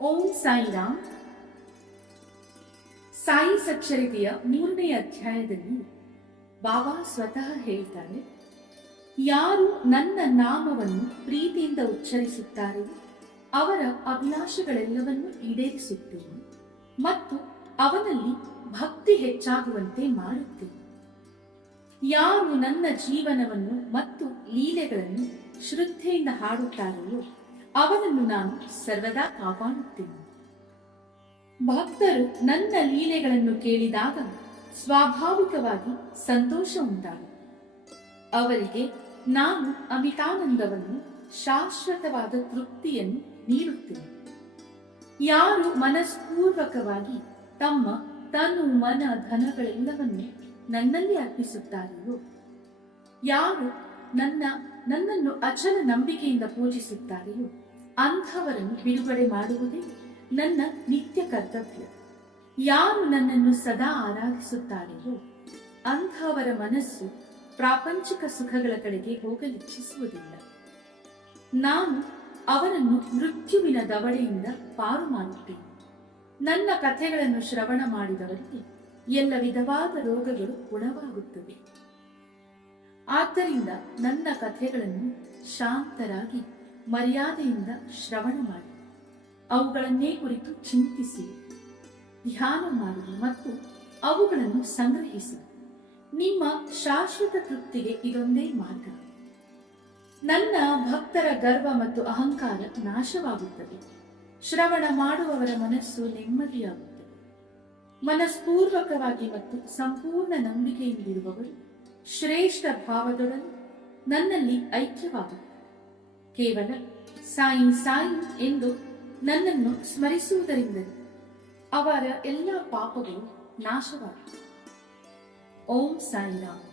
ಓಂ ಸಾಯಿರಾಮ್. ಸಾಯಿ ಸಚ್ಚರಿತೆಯ 3ನೇ ಅಧ್ಯಾಯದಲ್ಲಿ ಬಾಬಾ ಸ್ವತಃ ಹೇಳ್ತಾರೆ, ಯಾರು ನನ್ನ ನಾಮವನ್ನು ಪ್ರೀತಿಯಿಂದ ಉಚ್ಚರಿಸುತ್ತಾರೆಯೋ ಅವರ ಅಭಿಲಾಷೆಗಳೆಲ್ಲವನ್ನೂ ಈಡೇರಿಸುತ್ತೇನೆ ಮತ್ತು ಅವನಲ್ಲಿ ಭಕ್ತಿ ಹೆಚ್ಚಾಗುವಂತೆ ಮಾಡುತ್ತೇನೆ. ಯಾರು ನನ್ನ ಜೀವನವನ್ನು ಮತ್ತು ಲೀಲೆಗಳನ್ನು ಶ್ರದ್ಧೆಯಿಂದ ಹಾಡುತ್ತಾರೆಯೋ ಅವನನ್ನು ನಾನು ಸರ್ವದಾ ಕಾಪಾಡುತ್ತೇನೆ. ಭಕ್ತರು ನನ್ನ ಲೀಲೆಗಳನ್ನು ಕೇಳಿದಾಗ ಸ್ವಾಭಾವಿಕವಾಗಿ ಸಂತೋಷ ಉಂಟಾಗುತ್ತದೆ. ಅವರಿಗೆ ನಾನು ಅಮಿತಾನಂದವನ್ನು, ಶಾಶ್ವತವಾದ ತೃಪ್ತಿಯನ್ನು ನೀಡುತ್ತೇನೆ. ಯಾರು ಮನಸ್ಪೂರ್ವಕವಾಗಿ ತಮ್ಮ ತನು ಮನ ಧನಗಳೆಲ್ಲವನ್ನು ನನ್ನಲ್ಲಿ ಅರ್ಪಿಸುತ್ತಾರೆಯೋ, ಯಾರು ನನ್ನನ್ನು ಅಚಲ ನಂಬಿಕೆಯಿಂದ ಪೂಜಿಸುತ್ತಾರೆಯೋ ಅಂಥವರನ್ನು ಬಿಡುಗಡೆ ಮಾಡುವುದೇ ನನ್ನ ನಿತ್ಯ ಕರ್ತವ್ಯ. ಯಾರು ನನ್ನನ್ನು ಸದಾ ಆರಾಧಿಸುತ್ತಾರೆಯೋ ಅಂಥವರ ಮನಸ್ಸು ಪ್ರಾಪಂಚಿಕ ಸುಖಗಳ ಕಡೆಗೆ ಹೋಗಲಿಚ್ಛಿಸುವುದಿಲ್ಲ. ನಾನು ಅವರನ್ನು ಮೃತ್ಯುವಿನ ದವಡೆಯಿಂದ ಪಾರು ಮಾಡುತ್ತೇನೆ. ನನ್ನ ಕಥೆಗಳನ್ನು ಶ್ರವಣ ಮಾಡಿದವರಿಗೆ ಎಲ್ಲ ವಿಧವಾದ ರೋಗಗಳು ಗುಣವಾಗುತ್ತವೆ. ಆದ್ದರಿಂದ ನನ್ನ ಕಥೆಗಳನ್ನು ಶಾಂತರಾಗಿ ಮರ್ಯಾದೆಯಿಂದ ಶ್ರವಣ ಮಾಡಿ, ಅವುಗಳನ್ನೇ ಕುರಿತು ಚಿಂತಿಸಿ, ಧ್ಯಾನ ಮಾಡಿ ಮತ್ತು ಅವುಗಳನ್ನು ಸಂಗ್ರಹಿಸಿ. ನಿಮ್ಮ ಶಾಶ್ವತ ತೃಪ್ತಿಗೆ ಇದೊಂದೇ ಮಾರ್ಗ. ನನ್ನ ಭಕ್ತರ ಗರ್ವ ಮತ್ತು ಅಹಂಕಾರ ನಾಶವಾಗುತ್ತದೆ. ಶ್ರವಣ ಮಾಡುವವರ ಮನಸ್ಸು ನೆಮ್ಮದಿಯಾಗುತ್ತದೆ. ಮನಸ್ಪೂರ್ವಕವಾಗಿ ಮತ್ತು ಸಂಪೂರ್ಣ ನಂಬಿಕೆಯಿಂದಿರುವವರು ಶ್ರೇಷ್ಠ ಭಾವದೊಡನೆ ನನ್ನಲ್ಲಿ ಐಕ್ಯವಾಗುತ್ತಾರೆ. ಕೇವಲ ಸಾಯಿ ಸಾಯಿ ಎಂದು ನನ್ನನ್ನು ಸ್ಮರಿಸುವುದರಿಂದಲೇ ಅವರ ಎಲ್ಲ ಪಾಪಗಳು ನಾಶವಾಗುತ್ತವೆ. ಓಂ ಸಾಯಿರಾಮ್.